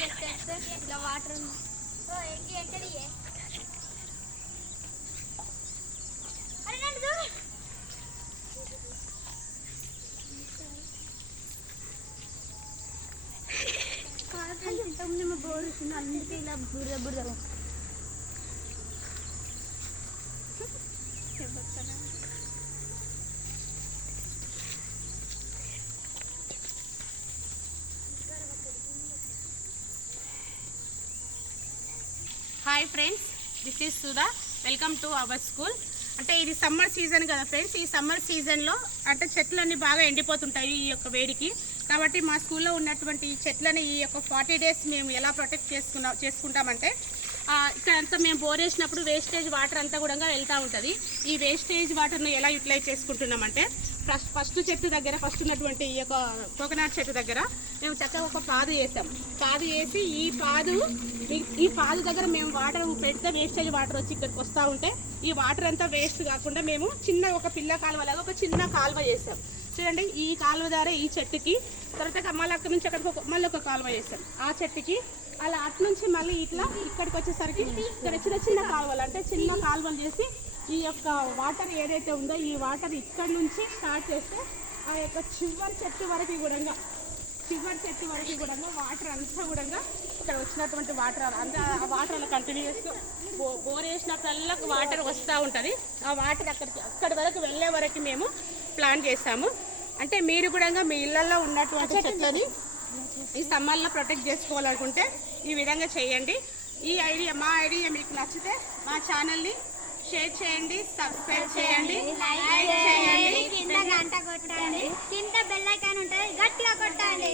పెట్టేస్తే ఇలా water bore వచ్చింది అందుకే ఇలా బురద బురద hi friends, this is Sudha. Welcome to our school. అంటే ఇది సమ్మర్ సీజన్ కదా ఫ్రెండ్స్. ఈ సమ్మర్ సీజన్లో అంటే చెట్లన్నీ బాగా ఎండిపోతుంటాయి ఈ యొక్క వేడికి. కాబట్టి మా స్కూల్లో ఉన్నటువంటి చెట్లని ఈ యొక్క 40 days మేము ఎలా ప్రొటెక్ట్ చేసుకుంటామంటే ఇక్కడంతా మేము బోర్ వేసినప్పుడు వేస్టేజ్ వాటర్ అంతా కూడా వెళ్తూ ఉంటుంది. ఈ వేస్టేజ్ వాటర్ను ఎలా యూటిలైజ్ చేసుకుంటున్నామంటే ఫస్ట్ చెట్టు దగ్గర ఉన్నటువంటి ఈ యొక్క కోకోనట్ చెట్టు దగ్గర మేము చక్కగా ఒక పాదు వేసాం. పాదు వేసి ఈ పాదు దగ్గర మేము వాటర్ పెడితే వేస్టేజ్ వాటర్ వచ్చి ఇక్కడికి వస్తూ ఉంటే ఈ వాటర్ అంతా వేస్ట్ కాకుండా మేము చిన్న ఒక పిల్ల కాలువ లాగా ఒక చిన్న కాలువ చేసాం. చూడండి, ఈ కాలువ ద్వారా ఈ చెట్టుకి, తర్వాత మళ్ళీ అక్కడి నుంచి అక్కడికి మళ్ళీ ఒక కాలువ వేసాం ఆ చెట్టుకి. అలా అటు నుంచి మళ్ళీ ఇట్లా ఇక్కడికి వచ్చేసరికి ఇక్కడ చిన్న చిన్న కాలువలు, అంటే చిన్న కాలువలు చేసి ఈ యొక్క వాటర్ ఏదైతే ఉందో ఈ వాటర్ ఇక్కడ నుంచి స్టార్ట్ చేస్తే ఆ యొక్క చివరి చెట్టు వరకు కూడా వాటర్ అంతా కూడా ఇక్కడ వచ్చినటువంటి వాటర్ అంతా ఆ వాటర్ అలా కంటిన్యూస్ బోర్ వేసినప్పుడల్లా వాటర్ వస్తూ ఉంటుంది. ఆ వాటర్ అక్కడి వరకు వెళ్ళే వరకు మేము ప్లాన్ చేస్తాము. అంటే మీరు కూడా మీ ఇళ్లలో ఉన్నటువంటి చెట్లని ఈ సమ్మర్లో ప్రొటెక్ట్ చేసుకోవాలనుకుంటే ఈ విధంగా చేయండి. మా ఐడియా మీకు నచ్చితే మా ఛానల్ని షేర్ చేయండి, సబ్స్క్రైబ్ చేయండి, లైక్ చేయండి, కింద గంట కొట్టండి, కింద బెల్ ఐకాన్ ఉంటుంది గట్టిగా కొట్టండి.